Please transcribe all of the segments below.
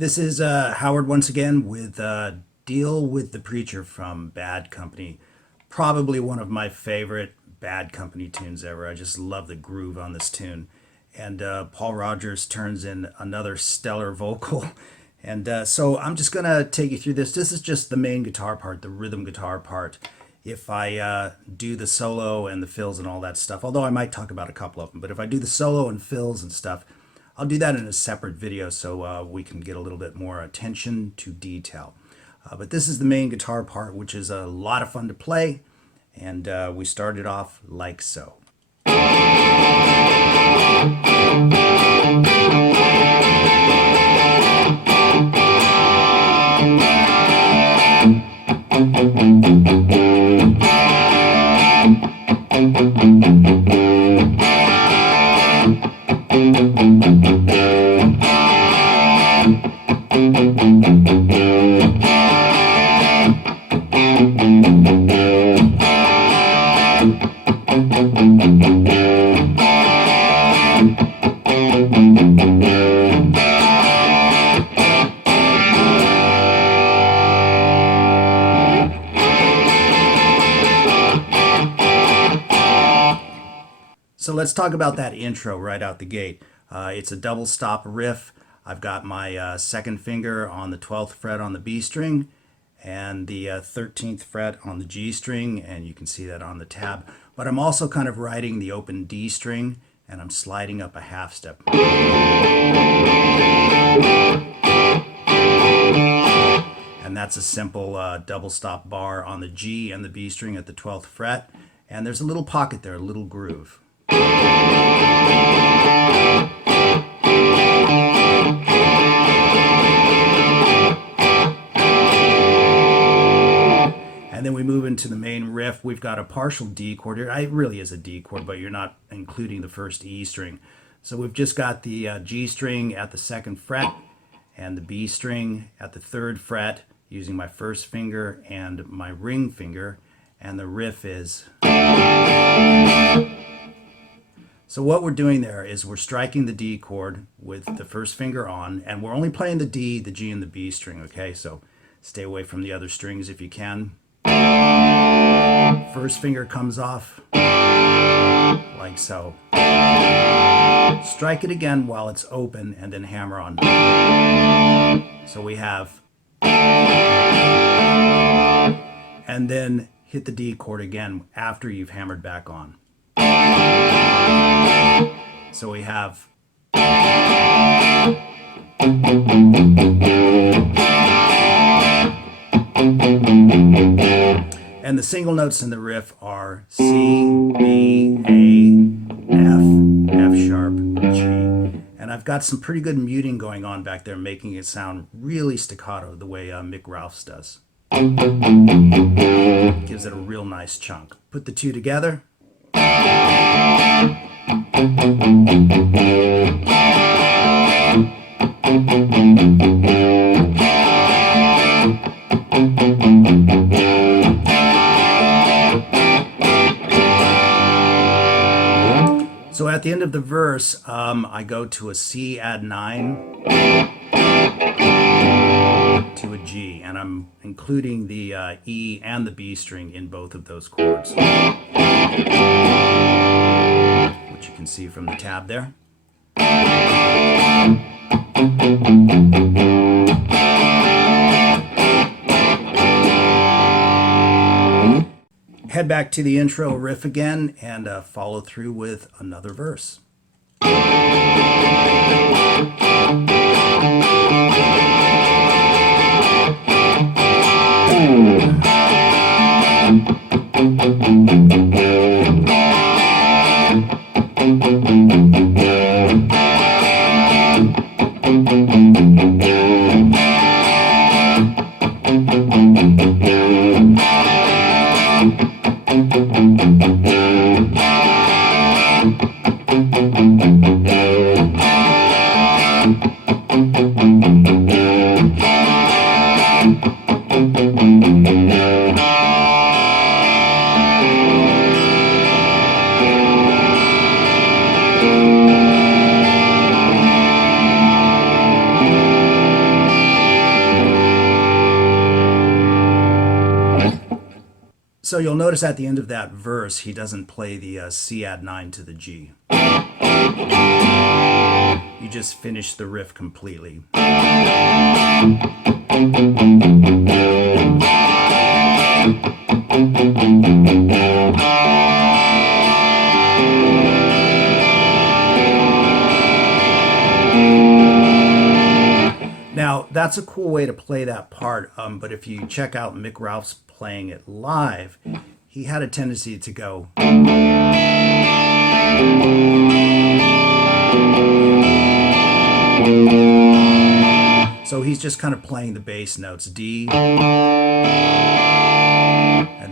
This is Howard once again with Deal with the Preacher from Bad Company. Probably one of my favorite Bad Company tunes ever. I just love the groove on this tune. And Paul Rodgers turns in another stellar vocal. And so I'm just going to take you through this. This is just the main guitar part, the rhythm guitar part. If I do the solo and the fills and all that stuff, although I might talk about a couple of them, but if I do the solo and fills and stuff, I'll do that in a separate video so we can get a little bit more attention to detail. But this is the main guitar part, which is a lot of fun to play, and we started off like so. So let's talk about that intro right out the gate. It's a double stop riff. I've got my second finger on the 12th fret on the B string and the 13th fret on the G string, and you can see that on the tab. But I'm also kind of riding the open D string, and I'm sliding up a half step. And that's a simple double stop bar on the G and the B string at the 12th fret. And there's a little pocket there, a little groove. And then we move into the main riff. We've got a partial D chord here. It really is a D chord, but you're not including the first E string. So we've just got the G string at the 2nd fret and the B string at the 3rd fret using my first finger and my ring finger. And the riff is... So what we're doing there is we're striking the D chord with the first finger on, and we're only playing the D, the G, and the B string, okay? So stay away from the other strings if you can. First finger comes off like so. Strike it again while it's open and then hammer on. So we have... And then hit the D chord again after you've hammered back on. So we have... And the single notes in the riff are C, B, A, F, F sharp, G. And I've got some pretty good muting going on back there, making it sound really staccato the way Mick Ralphs does. Gives it a real nice chunk. Put the two together. So at the end of the verse, I go to a C add 9 to a G, and I'm including the E and the B string in both of those chords, which you can see from the tab there. Head back to the intro riff again and follow through with another verse. So you'll notice at the end of that verse, he doesn't play the C add 9 to the G. You just finish the riff completely. Now, that's a cool way to play that part, but if you check out Mick Ralph's playing it live, he had a tendency to go. So he's just kind of playing the bass notes, D, and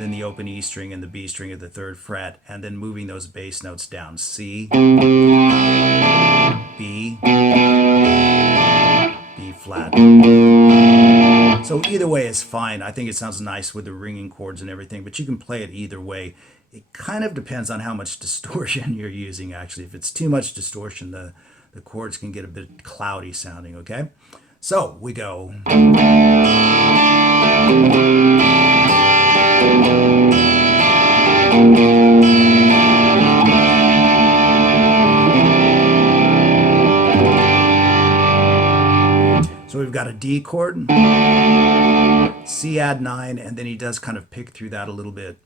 then the open E string and the B string of the 3rd fret, and then moving those bass notes down, C, B, B flat. So either way is fine. I think it sounds nice with the ringing chords and everything, but you can play it either way. It kind of depends on how much distortion you're using, actually. If it's too much distortion, the chords can get a bit cloudy sounding, okay? So we go. So we've got a D chord, C add 9, and then he does kind of pick through that a little bit.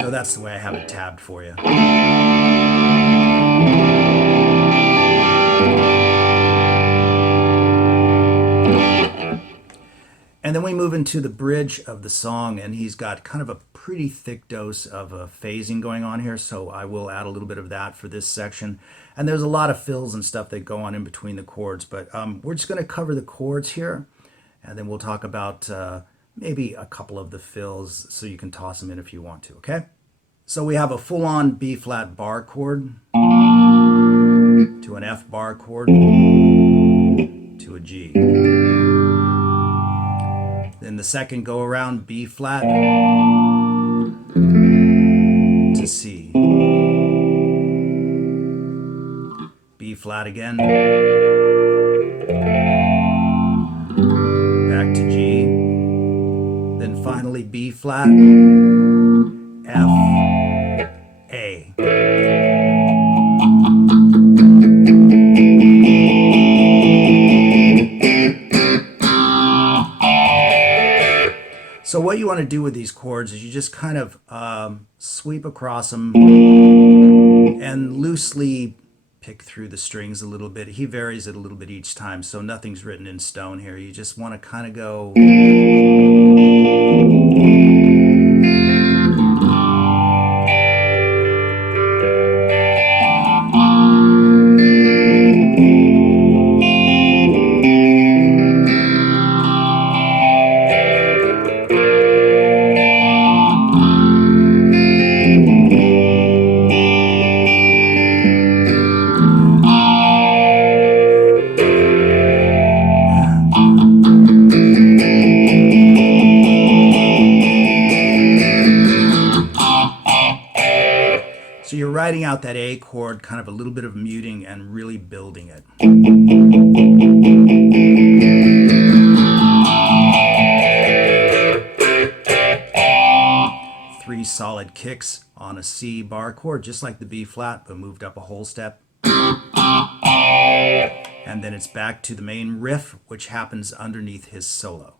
So that's the way I have it tabbed for you. And then we move into the bridge of the song, and he's got kind of a pretty thick dose of phasing going on here, so I will add a little bit of that for this section. And there's a lot of fills and stuff that go on in between the chords, but we're just going to cover the chords here, and then we'll talk about maybe a couple of the fills so you can toss them in if you want to, okay? So we have a full-on B-flat bar chord to an F bar chord to a G. Then the second go around, B flat to C. B flat again. Back to G. Then finally B flat, F, A. So what you want to do with these chords is you just kind of sweep across them and loosely pick through the strings a little bit. He varies it a little bit each time, so nothing's written in stone here. You just want to kind of go. So you're writing out that A chord, kind of a little bit of muting and really building it. 3 solid kicks on a C bar chord, just like the B flat, but moved up a whole step. And then it's back to the main riff, which happens underneath his solo.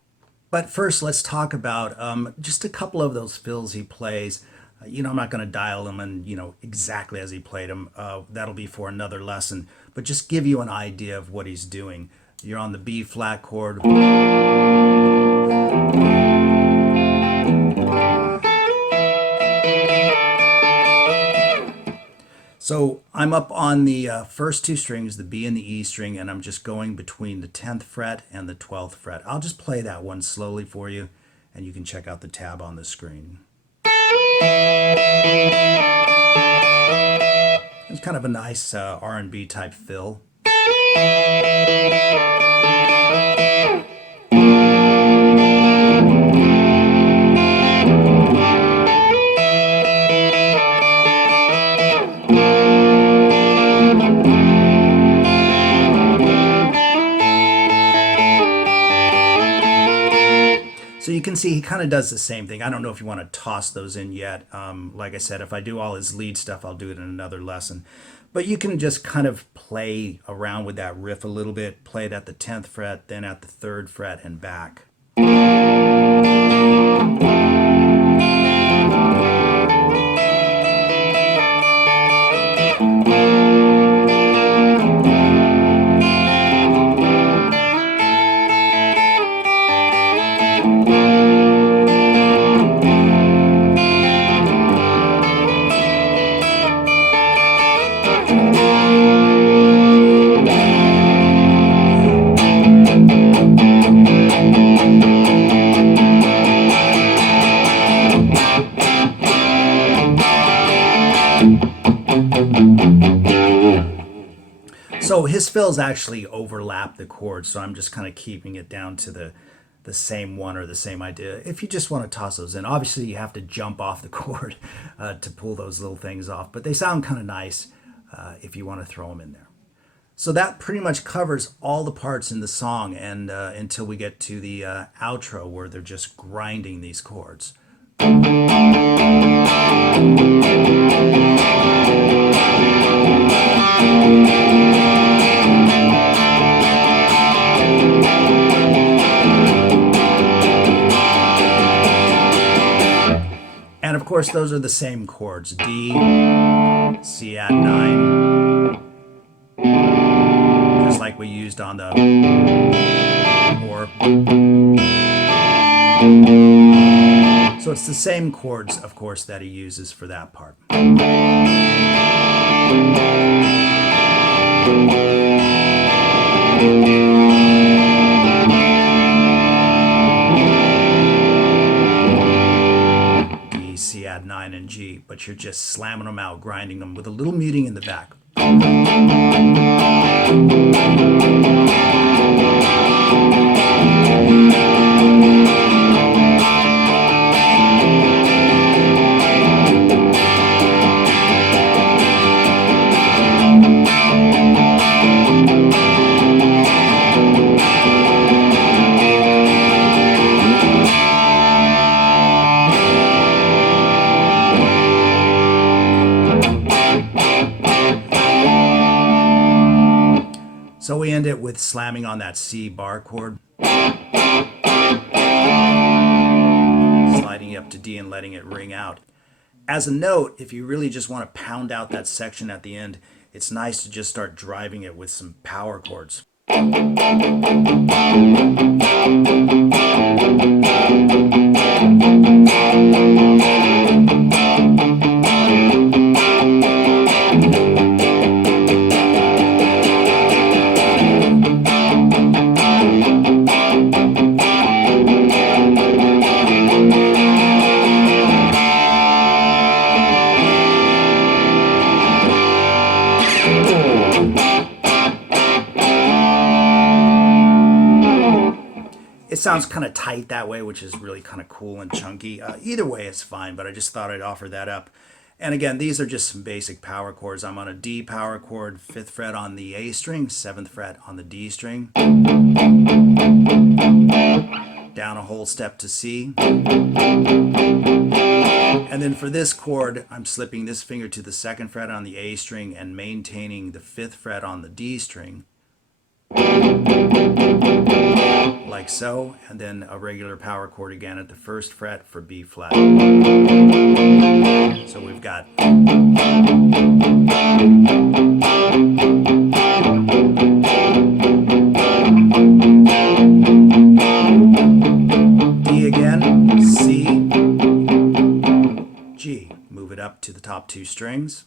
But first, let's talk about just a couple of those fills he plays. I'm not going to dial them and, exactly as he played them. That'll be for another lesson. But just give you an idea of what he's doing. You're on the B flat chord. So I'm up on the first 2 strings, the B and the E string, and I'm just going between the 10th fret and the 12th fret. I'll just play that one slowly for you, and you can check out the tab on the screen. It's kind of a nice R&B type fill. So you can see he kind of does the same thing. I don't know if you want to toss those in yet. Like I said, if I do all his lead stuff, I'll do it in another lesson. But you can just kind of play around with that riff a little bit, play it at the 10th fret, then at the 3rd fret and back. So his fills actually overlap the chords, so I'm just kind of keeping it down to the same one or the same idea. If you just want to toss those in, obviously you have to jump off the chord to pull those little things off, but they sound kind of nice if you want to throw them in there. So that pretty much covers all the parts in the song, and until we get to the outro where they're just grinding these chords. And of course, those are the same chords: D, C add 9, just like we used on the or. So it's the same chords, of course, that he uses for that part. D, C add 9, and G, but you're just slamming them out, grinding them with a little muting in the back. So we end it with slamming on that C bar chord, sliding it up to D and letting it ring out. As a note, if you really just want to pound out that section at the end, it's nice to just start driving it with some power chords. It sounds kind of tight that way, which is really kind of cool and chunky. Either way is fine, but I just thought I'd offer that up. And again, these are just some basic power chords. I'm on a D power chord, 5th fret on the A string, 7th fret on the D string. Down a whole step to C. And then for this chord, I'm slipping this finger to the 2nd fret on the A string and maintaining the 5th fret on the D string. Like so, and then a regular power chord again at the 1st fret for B flat. So we've got D again, C, G. Move it up to the top 2 strings.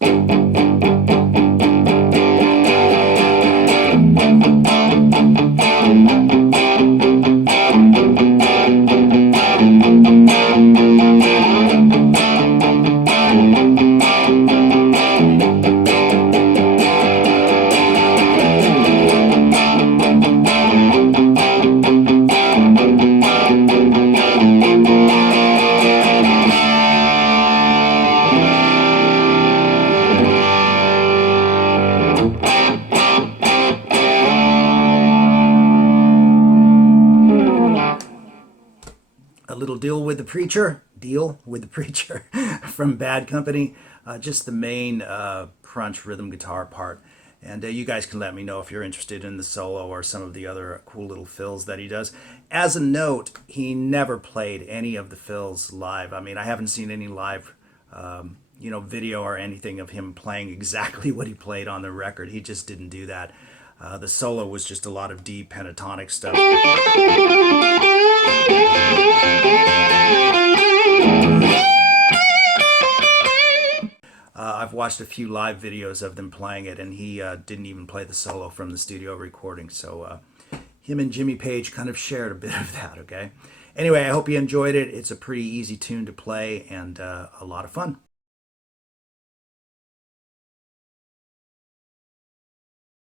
little deal with the preacher from Bad Company. Just the main crunch rhythm guitar part. And you guys can let me know if you're interested in the solo or some of the other cool little fills that he does. As a note, he never played any of the fills live. I mean, I haven't seen any live, video or anything of him playing exactly what he played on the record. He just didn't do that. The solo was just a lot of D pentatonic stuff. I've watched a few live videos of them playing it, and he didn't even play the solo from the studio recording. So him and Jimmy Page kind of shared a bit of that, okay? Anyway, I hope you enjoyed it. It's a pretty easy tune to play and a lot of fun.